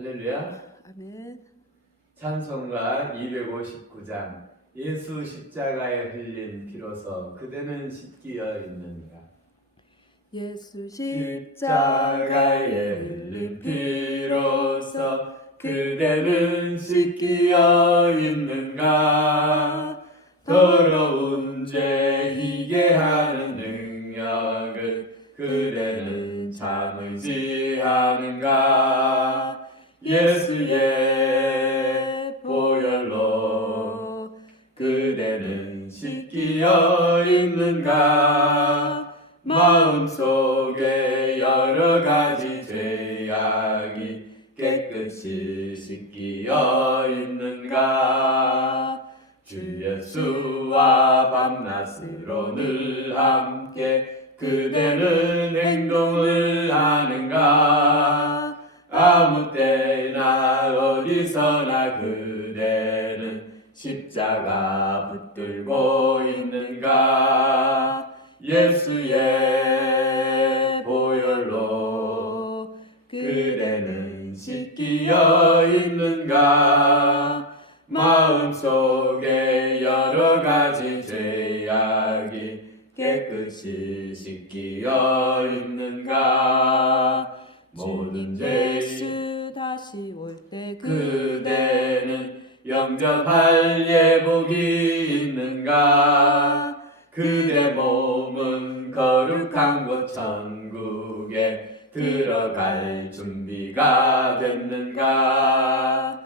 할렐루야. 아멘. 찬송가 259장. 예수 십자가에 흘린 피로서 그대는 씻기어 있는가. 예수 십자가에 흘린 피로서 그대는 씻기어 있는가. 더러운 죄 희게 하는 능력을 그대는 참 의지하는가. 예수의 보혈로 그대는 씻기어 있는가. 마음속에 여러 가지 죄악이 깨끗이 씻기어 있는가. 주 예수와 밤낮으로 늘 함께 그대는 행동을 하는가. 아무 때나 어디서나 그대는 십자가 붙들고 있는가. 예수의 보혈로 그대는 씻기어 있는가. 마음속에 여러 가지 죄악이 깨끗이 씻기어 있는가. 모든 죄 예수 다시 올 때 그대는 영접할 예복이 있는가. 그대 몸은 거룩한 곳 천국에 들어갈 준비가 됐는가.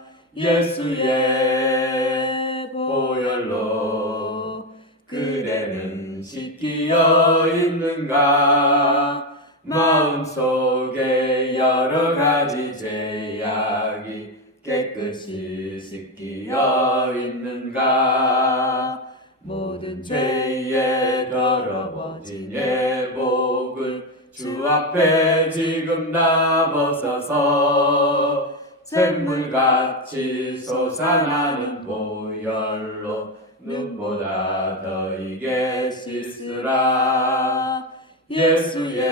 예수의 보혈로 그대는 씻기어 있는가. 마음속에 여러 가지 죄악이 깨끗이 씻기어 있는가. 모든 죄에 더러워진 예복을 주 앞에 지금 다 벗어서 샘물같이 솟아나는 보혈로 눈보다 더 이게 씻으라. 예수의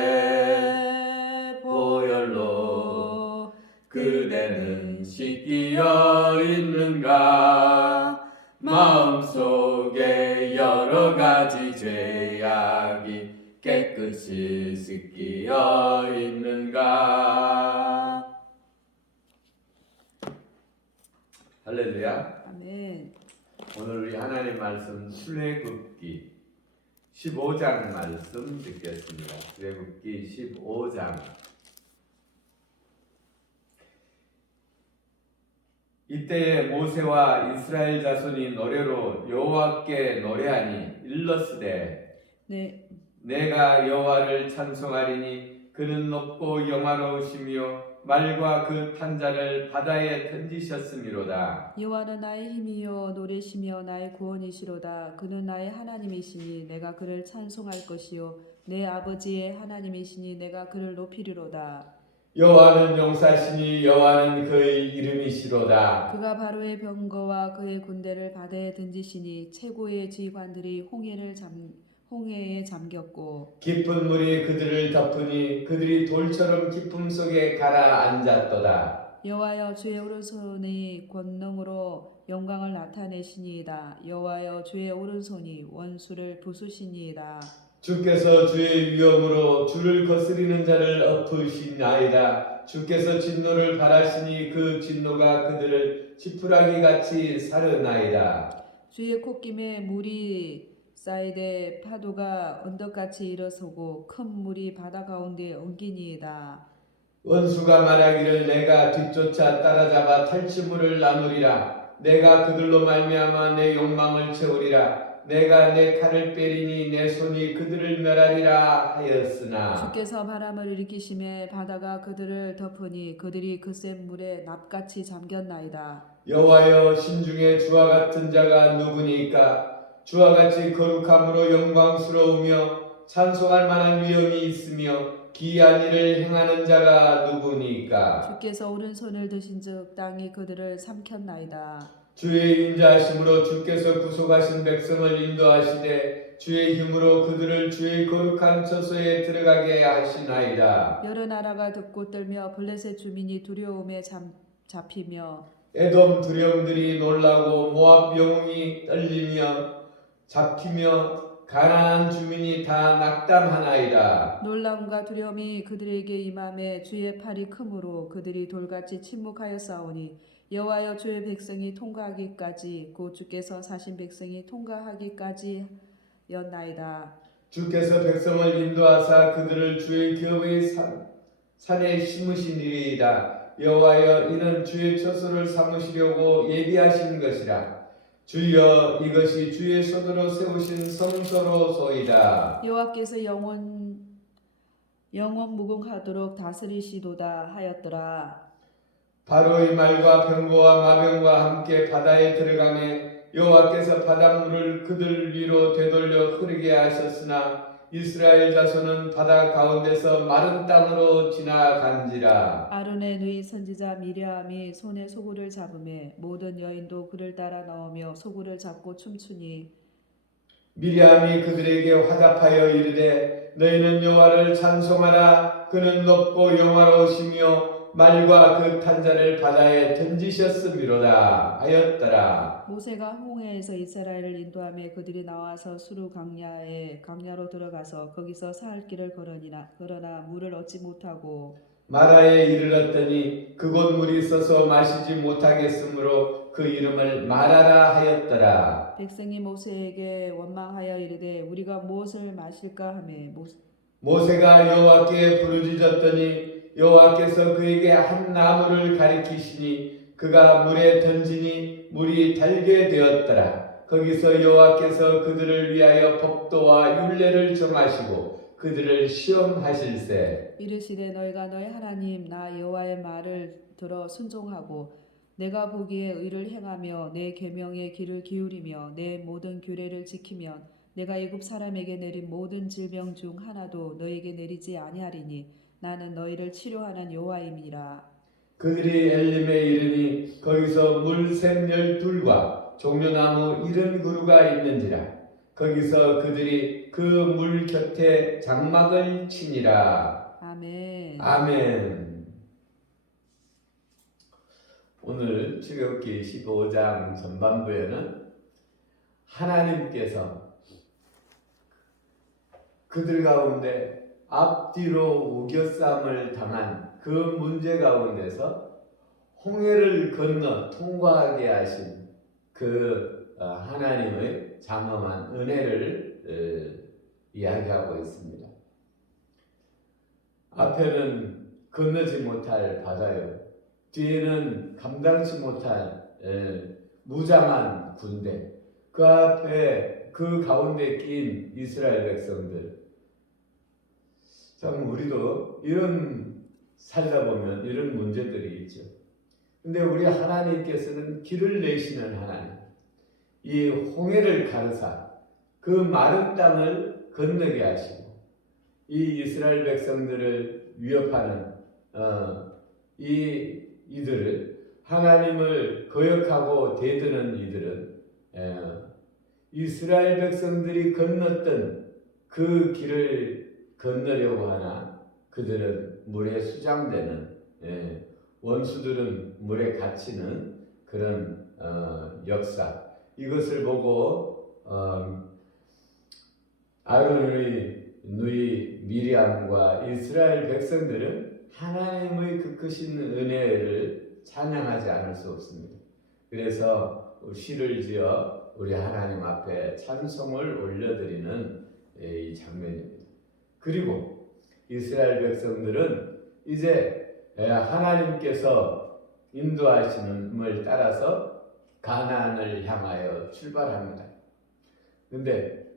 보혈로 그대는 씻기어 있는가. 마음속에 여러 가지 죄악이 깨끗이 씻기어 있는가. 할렐루야. 아멘. 오늘 우리 하나님 말씀 출애굽기 15장 말씀 듣겠습니다. 출애굽기 15장. 이때에 모세와 이스라엘 자손이 노래로 여호와께 노래하니 일렀으되 내가 여호와를 찬송하리니 그는 높고 영화로우시며 말과 그 탄자를 바다에 던지셨음이로다. 여호와는 나의 힘이요 노래시며 나의 구원이시로다. 그는 나의 하나님이시니 내가 그를 찬송할 것이요 내 아버지의 하나님이시니 내가 그를 높이리로다. 여호와는 용사시니 여호와는 그의 이름이시로다. 그가 바로의 병거와 그의 군대를 바다에 던지시니 최고의 지휘관들이 홍해에 잠겼고 깊은 물이 그들을 덮으니 그들이 돌처럼 깊음 속에 가라앉았도다. 여호와여 주의 오른손이 권능으로 영광을 나타내시니이다. 여호와여 주의 오른손이 원수를 부수시니이다. 주께서 주의 위엄으로 주를 거스리는 자를 엎으시나이다. 주께서 진노를 바라시니 그 진노가 그들을 지푸라기 같이 사르나이다. 주의 콧김에 물이 쌓이되 파도가 언덕같이 일어서고 큰 물이 바다 가운데 엉기니이다. 원수가 말하기를 내가 뒤쫓아 따라잡아 탈취물을 나누리라. 내가 그들로 말미암아 내 욕망을 채우리라. 내가 내 칼을 빼리니 내 손이 그들을 멸하리라 하였으나 주께서 바람을 일으키심에 바다가 그들을 덮으니 그들이 그 센 물에 납같이 잠겼나이다. 여호와여 신중에 주와 같은 자가 누구니까? 주와 같이 거룩함으로 영광스러우며 찬송할 만한 위엄이 있으며 기이한 일을 행하는 자가 누구니까? 주께서 오른손을 드신즉 땅이 그들을 삼켰나이다. 주의 인자하심으로 주께서 구속하신 백성을 인도하시되 주의 힘으로 그들을 주의 거룩한 처소에 들어가게 하시나이다. 여러 나라가 듣고 떨며 블레셋 주민이 두려움에 잡히며 에돔 두령들이 놀라고 모압 영웅이 떨리며 잡히며 가나안 주민이 다 낙담하나이다. 놀람과 두려움이 그들에게 임함에 주의 팔이 크므로 그들이 돌같이 침묵하여 싸우니 여호와여 주의 백성이 통과하기까지 곧 주께서 사신 백성이 통과하기까지였나이다. 주께서 백성을 인도하사 그들을 주의 기업의 산에 심으시니이다. 여호와여 이는 주의 처소를 삼으시려고 예비하신 것이라. 주여 이것이 주의 손으로 세우신 성소로소이다. 여호와께서 영원 무궁하도록 다스리시도다 하였더라. 바로의 말과 병거와 마병과 함께 바다에 들어가매 여호와께서 바닷물을 그들 위로 되돌려 흐르게 하셨으나 이스라엘 자손은 바다 가운데서 마른 땅으로 지나간지라. 아론의 누이 선지자 미리암이 손에 소굴을 잡음에 모든 여인도 그를 따라 나오며 소굴을 잡고 춤추니 미리암이 그들에게 화답하여 이르되 너희는 여호와를 찬송하라. 그는 높고 영화로우시며 말과 그 탄자를 바다에 던지셨음이로다 하였더라. 모세가 홍해에서 이스라엘을 인도하며 그들이 나와서 수르 강야로 들어가서 거기서 사흘 길을 걸으나 물을 얻지 못하고 마라에 이르렀더니 그곳 물이 있어서 마시지 못하겠으므로 그 이름을 마라라 하였더라. 백성이 모세에게 원망하여 이르되 우리가 무엇을 마실까 하매 모세가 여호와께 부르짖었더니 여호와께서 그에게 한 나무를 가리키시니 그가 물에 던지니 물이 달게 되었더라. 거기서 여호와께서 그들을 위하여 법도와 율례를 정하시고 그들을 시험하실세. 이르시되 너희가 너희 하나님 나 여호와의 말을 들어 순종하고 내가 보기에 의를 행하며 내 계명의 귀를 기울이며 내 모든 규례를 지키면 내가 애굽 사람에게 내린 모든 질병 중 하나도 너희에게 내리지 아니하리니 나는 너희를 치료하는 여호와임이라. 그들이 엘림에 이르니 거기서 물샘 12과 종려나무 70그루가 있는지라. 거기서 그들이 그 물 곁에 장막을 치니라. 아멘. 아멘. 오늘 출애굽기 15장 전반부에는 하나님께서 그들 가운데 앞뒤로 우겨쌈을 당한 그 문제 가운데서 홍해를 건너 통과하게 하신 그 하나님의 장엄한 은혜를 이야기하고 있습니다. 앞에는 건너지 못할 바다요, 뒤에는 감당치 못할 무장한 군대, 그 앞에 그 가운데 낀 이스라엘 백성들. 참 우리도 이런 살다 보면 이런 문제들이 있죠. 근데 우리 하나님께서는 길을 내시는 하나님, 이 홍해를 가르사 그 마른 땅을 건너게 하시고 이 이스라엘 백성들을 위협하는 이들을, 하나님을 거역하고 대드는 이들은 이스라엘 백성들이 건넜던 그 길을 건너려고 하나 그들은 물에 수장되는, 원수들은 물에 갇히는 그런 역사, 이것을 보고 아론의 누이 미리암과 이스라엘 백성들은 하나님의 그 크신 은혜를 찬양하지 않을 수 없습니다. 그래서 시를 지어 우리 하나님 앞에 찬송을 올려드리는 이 장면입니다. 그리고 이스라엘 백성들은 이제 하나님께서 인도하심을 따라서 가나안을 향하여 출발합니다. 그런데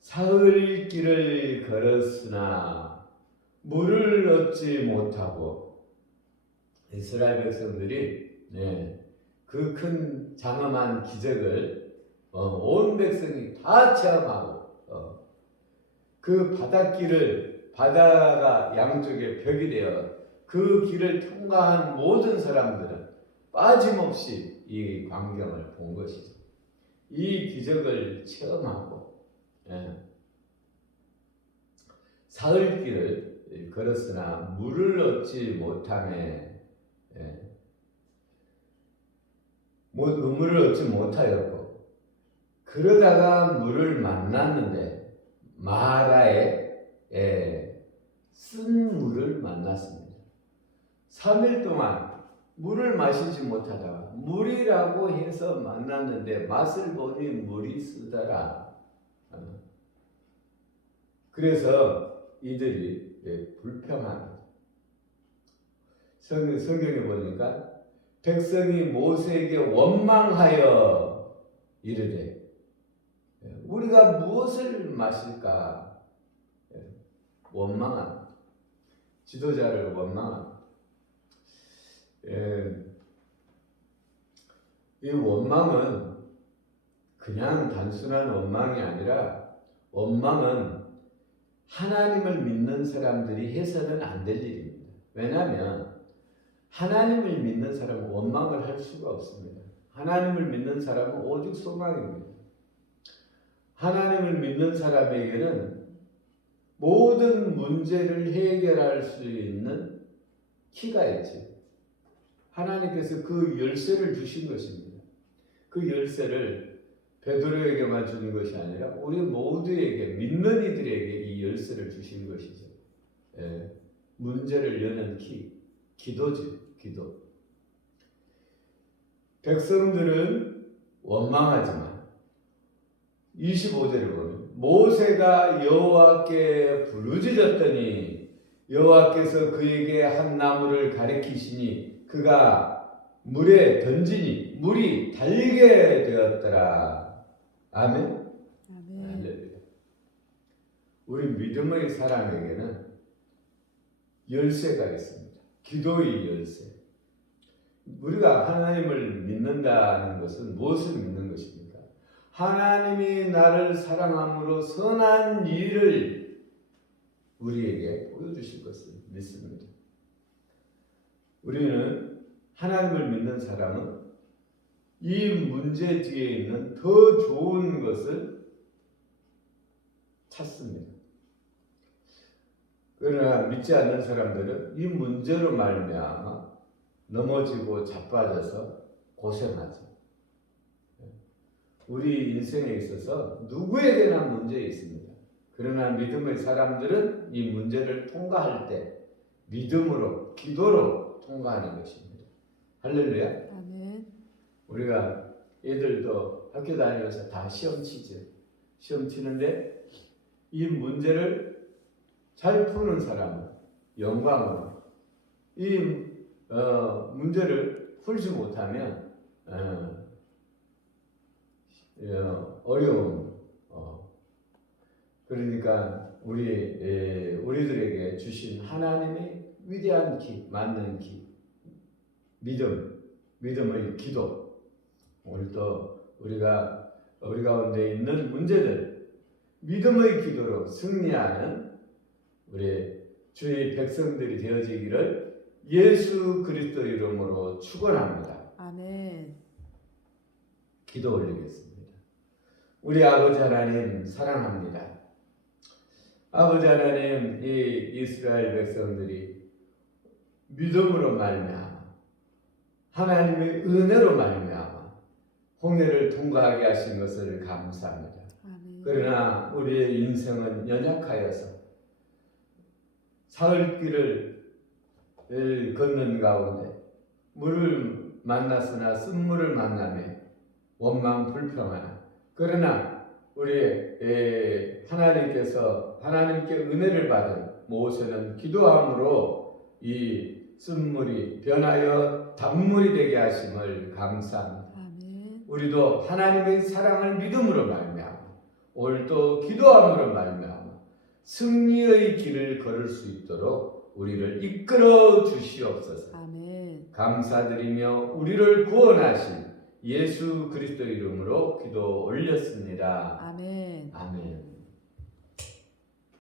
사흘 길을 걸었으나 물을 얻지 못하고 이스라엘 백성들이 그 큰 장엄한 기적을 온 백성이 다 체험하고 그 바닷길을, 바다가 양쪽에 벽이 되어 그 길을 통과한 모든 사람들은 빠짐없이 이 광경을 본 것이죠. 이 기적을 체험하고 사흘 길을 걸었으나 물을 얻지 못하매 물을 얻지 못하였고 그러다가 물을 만났는데 마라에 쓴 물을 만났습니다. 3일 동안 물을 마시지 못하다가 물이라고 해서 만났는데 맛을 보니 물이 쓰더라. 그래서 이들이 불평합니다. 성경에 보니까 백성이 모세에게 원망하여 이르되 우리가 무엇을 마실까? 원망한 지도자를 원망한 이 원망은 그냥 단순한 원망이 아니라 원망은 하나님을 믿는 사람들이 해서는 안 될 일입니다. 왜냐하면 하나님을 믿는 사람은 원망을 할 수가 없습니다. 하나님을 믿는 사람은 오직 소망입니다. 하나님을 믿는 사람에게는 모든 문제를 해결할 수 있는 키가 있지. 하나님께서 그 열쇠를 주신 것입니다. 그 열쇠를 베드로에게만 주는 것이 아니라 우리 모두에게 믿는 이들에게 이 열쇠를 주신 것이죠. 문제를 여는 키, 기도지, 기도. 백성들은 원망하지만 25절을 보면 모세가 여호와께 부르짖었더니 여호와께서 그에게 한 나무를 가리키시니 그가 물에 던지니 물이 달게 되었더라. 아멘. 아멘. 우리 믿음의 사람에게는 열쇠가 있습니다. 기도의 열쇠. 우리가 하나님을 믿는다는 것은 무엇을 믿는 것입니까? 하나님이 나를 사랑함으로 선한 일을 우리에게 보여주실 것을 믿습니다. 우리는 하나님을 믿는 사람은 이 문제 뒤에 있는 더 좋은 것을 찾습니다. 그러나 믿지 않는 사람들은 이 문제로 말미암아 넘어지고 자빠져서 고생하죠. 우리 인생에 있어서 누구에게나 문제 있습니다. 그러나 믿음의 사람들은 이 문제를 통과할 때 믿음으로, 기도로 통과하는 것입니다. 할렐루야. 아멘. 우리가 애들도 학교 다니면서 다 시험 치죠. 시험 치는데 이 문제를 잘 푸는 사람은 영광으로, 이 문제를 풀지 못하면 어려움. 그러니까 우리들에게 주신 하나님의 위대한 기, 맞는 기, 믿음의 기도. 오늘도 우리가 우리 가운데 있는 문제들 믿음의 기도로 승리하는 우리 주의 백성들이 되어지기를 예수 그리스도 이름으로 축원합니다. 아멘. 기도 올리겠습니다. 우리 아버지 하나님 사랑합니다. 아버지 하나님, 이 이스라엘 백성들이 믿음으로 말미암아 하나님의 은혜로 말미암아 홍해를 통과하게 하신 것을 감사합니다. 아멘. 그러나 우리의 인생은 연약하여서 사흘길을 걷는 가운데 물을 만났으나 쓴물을 만나며 원망 불평하나 그러나 우리 하나님께 은혜를 받은 모세는 기도함으로 이 쓴물이 변하여 단물이 되게 하심을 감사합니다. 아멘. 우리도 하나님의 사랑을 믿음으로 말미암아 오늘도 기도함으로 말미암아 승리의 길을 걸을 수 있도록 우리를 이끌어 주시옵소서. 아멘. 감사드리며 우리를 구원하신 예수 그리스도 이름으로 기도 올렸습니다. 아멘. 아멘.